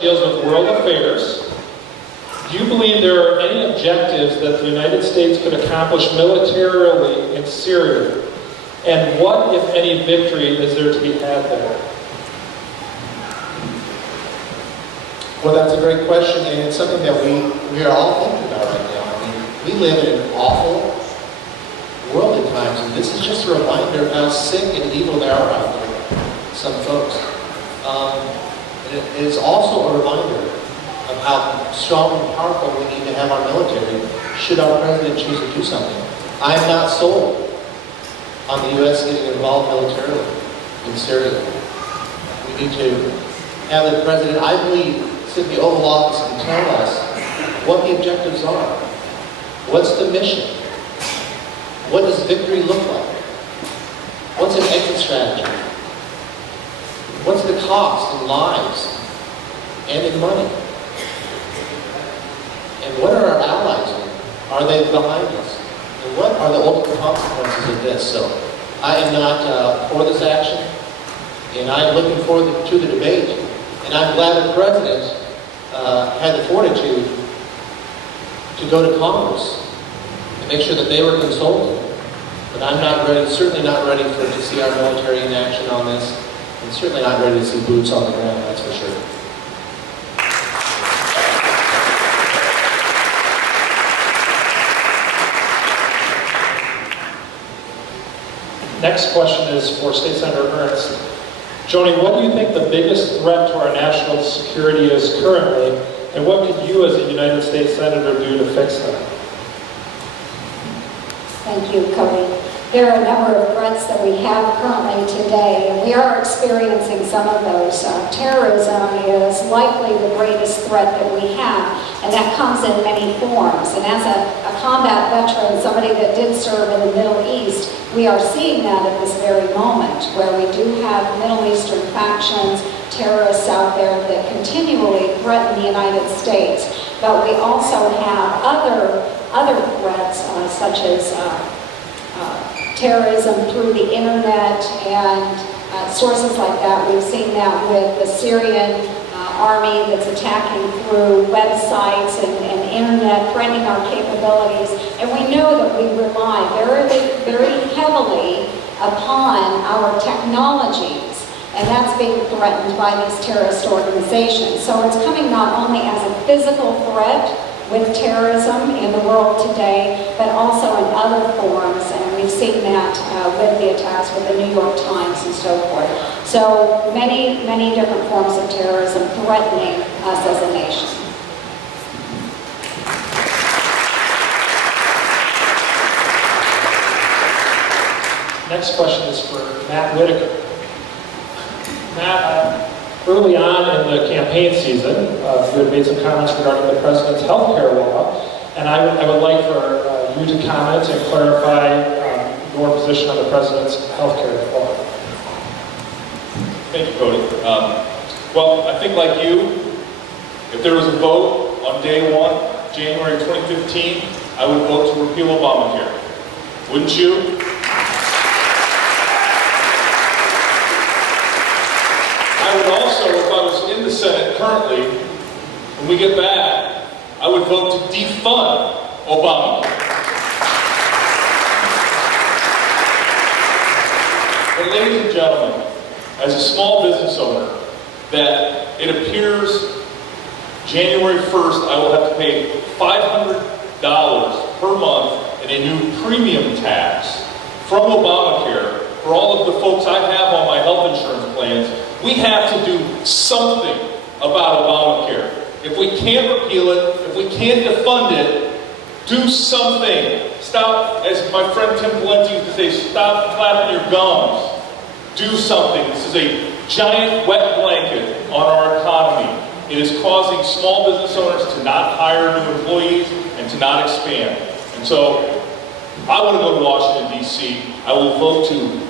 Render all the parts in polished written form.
deals with world affairs. Do you believe there are any objectives that the United States could accomplish militarily in Syria? And what, if any, victory is there to be had there? Well, that's a great question, and it's something that we are all thinking about right now. I mean, we live in an awful world at times, and this is just a reminder of how sick and evil there are out there, some folks. And it is also a reminder of how strong and powerful we need to have our military should our president choose to do something. I am not sold on the U.S. getting involved militarily in Syria. We need to have the president, I believe, sit in the Oval Office and tell us what the objectives are. What's the mission? What does victory look like? What's an exit strategy? What's the cost in lives and in money? And what are our allies doing? Are they behind us? And what are the ultimate consequences of this? So I am not for this action, and I'm looking forward to the debate. And I'm glad the president had the fortitude to go to Congress and make sure that they were consulted. But I'm not ready, certainly not ready to see our military in action on this, and certainly not ready to see boots on the ground, that's for sure. Next question is for State Senator Ernst. Joni, what do you think the biggest threat to our national security is currently, and what could you as a United States Senator do to fix that? Thank you, Cody. There are a number of threats that we have currently today, and we are experiencing some of those. Terrorism is likely the greatest threat that we have, and that comes in many forms. And as a combat veteran, somebody that did serve in the Middle East, we are seeing that at this very moment, where we do have Middle Eastern factions, terrorists out there that continually threaten the United States. But we also have other threats, such as terrorism through the internet and sources like that. We've seen that with the Syrian army that's attacking through websites and internet, threatening our capabilities. And we know that we rely very heavily upon our technologies, and that's being threatened by these terrorist organizations. So it's coming not only as a physical threat with terrorism in the world today, but also in other forms, and we've seen that with the attacks with the New York Times and so forth. So many different forms of terrorism threatening us as a nation. Next question is for Matt Whitaker. Matt, early on in the campaign season, you had made some comments regarding the president's health care law, and I would like for you to comment and clarify your position on the president's health care law. Thank you, Cody. Well, I think like you, if there was a vote on day one, January 2015, I would vote to repeal Obamacare. Wouldn't you? I would also, if I was in the Senate currently, when we get back, I would vote to defund Obamacare. But ladies and gentlemen, as a small business owner, that it appears January 1st I will have to pay $500 per month in a new premium tax from Obamacare for all of the folks I have on my health insurance plans. We have to do something about Obamacare. If we can't repeal it, if we can't defund it, do something. Stop, as my friend Tim Pawlenty used to say, stop flapping your gums. Do something. This is a giant wet blanket on our economy. It is causing small business owners to not hire new employees and to not expand. And so, I want to go to Washington, D.C. I will vote to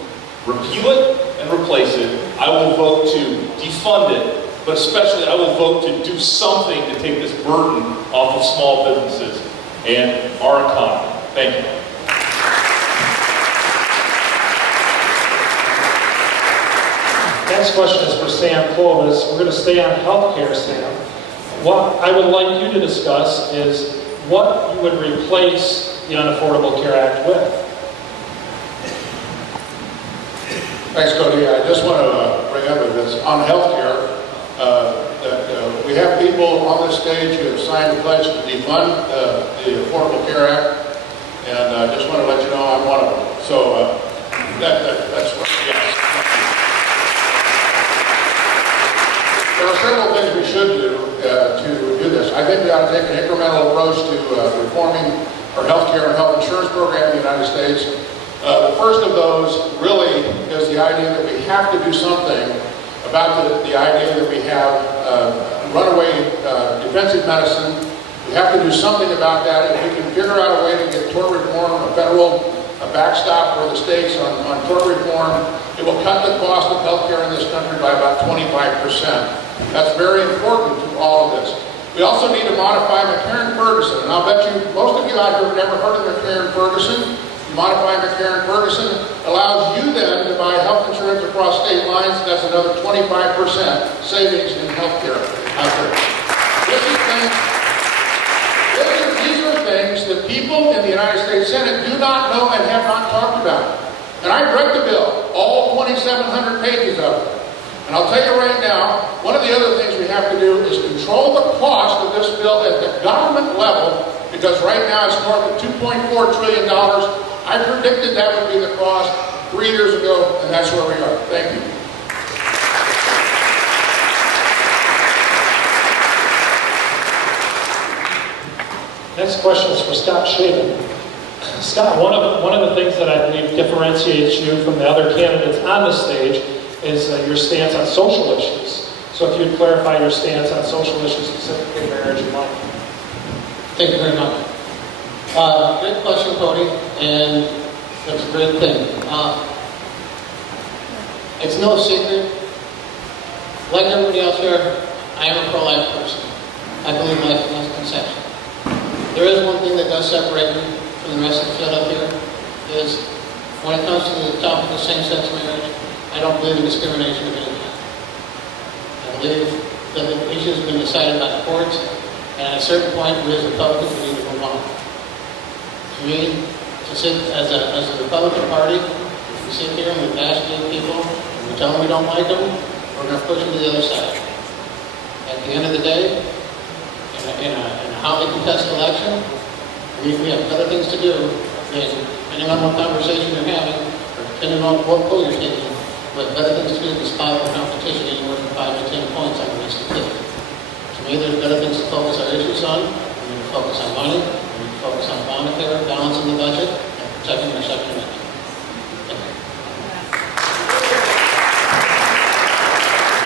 repeal it and replace it. I will vote to defund it, but especially I will vote to do something to take this burden off of small businesses and our economy. Thank you. Next question is for Sam Clovis. We're going to stay on healthcare, Sam. What I would like you to discuss is what you would replace the Unaffordable Care Act with. Thanks, Cody. I just want to bring up this on healthcare. That we have people on this stage who have signed a pledge to defund the Affordable Care Act, and I just want to let you know I'm one of them. So that's what. Yes. There are several things we should do to do this. I think we ought to take an incremental approach to reforming our healthcare and health insurance program in the United States. The first of those really is the idea that we have to do something about the idea that we have runaway defensive medicine. We have to do something about that. If we can figure out a way to get tort reform, a federal backstop for the states on tort reform, it will cut the cost of healthcare in this country by about 25%. That's very important to all of this. We also need to modify McCarran-Ferguson, and I'll bet you most of you out here have never heard of McCarran-Ferguson. Modify McCarran-Ferguson allows you then to buy health insurance across state lines. That's another 25% savings in health care out there. These are things that people in the United States Senate do not know and have not talked about. And I've read the bill, all 2,700 pages of it. And I'll tell you right now, one of the other things we have to do is control the cost of this bill at the government level, because right now it's north of $2.4 trillion. I predicted that would be the cost 3 years ago, and that's where we are. Thank you. Next question is for Scott Shaven. Scott, one of the things that I believe differentiates you from the other candidates on the stage is your stance on social issues. So if you'd clarify your stance on social issues, specifically marriage and life. Thank you very much. Great question, Cody, and that's a great thing. It's no secret, like everybody else here, I am a pro-life person. I believe life is conception. There is one thing that does separate me from the rest of the field up here, is when it comes to the topic of same-sex marriage, I don't believe in discrimination of any kind. I believe that the issue has been decided by the courts, and at a certain point, we as Republicans, we need to move on. To me, to sit as a Republican Party, if we sit here and we bash gay people, and we tell them we don't like them, we're going to push them to the other side. At the end of the day, in a hotly contested election, we have other things to do, and depending on what conversation you're having, or depending on what poll you're taking, we have better things to do than spot the competition anywhere from 5 to 10 points on the race to 50. To me, there's better things to focus our issues on. We need to focus on money, we need to focus on Obamacare, balancing the budget, and protecting our Second Amendment.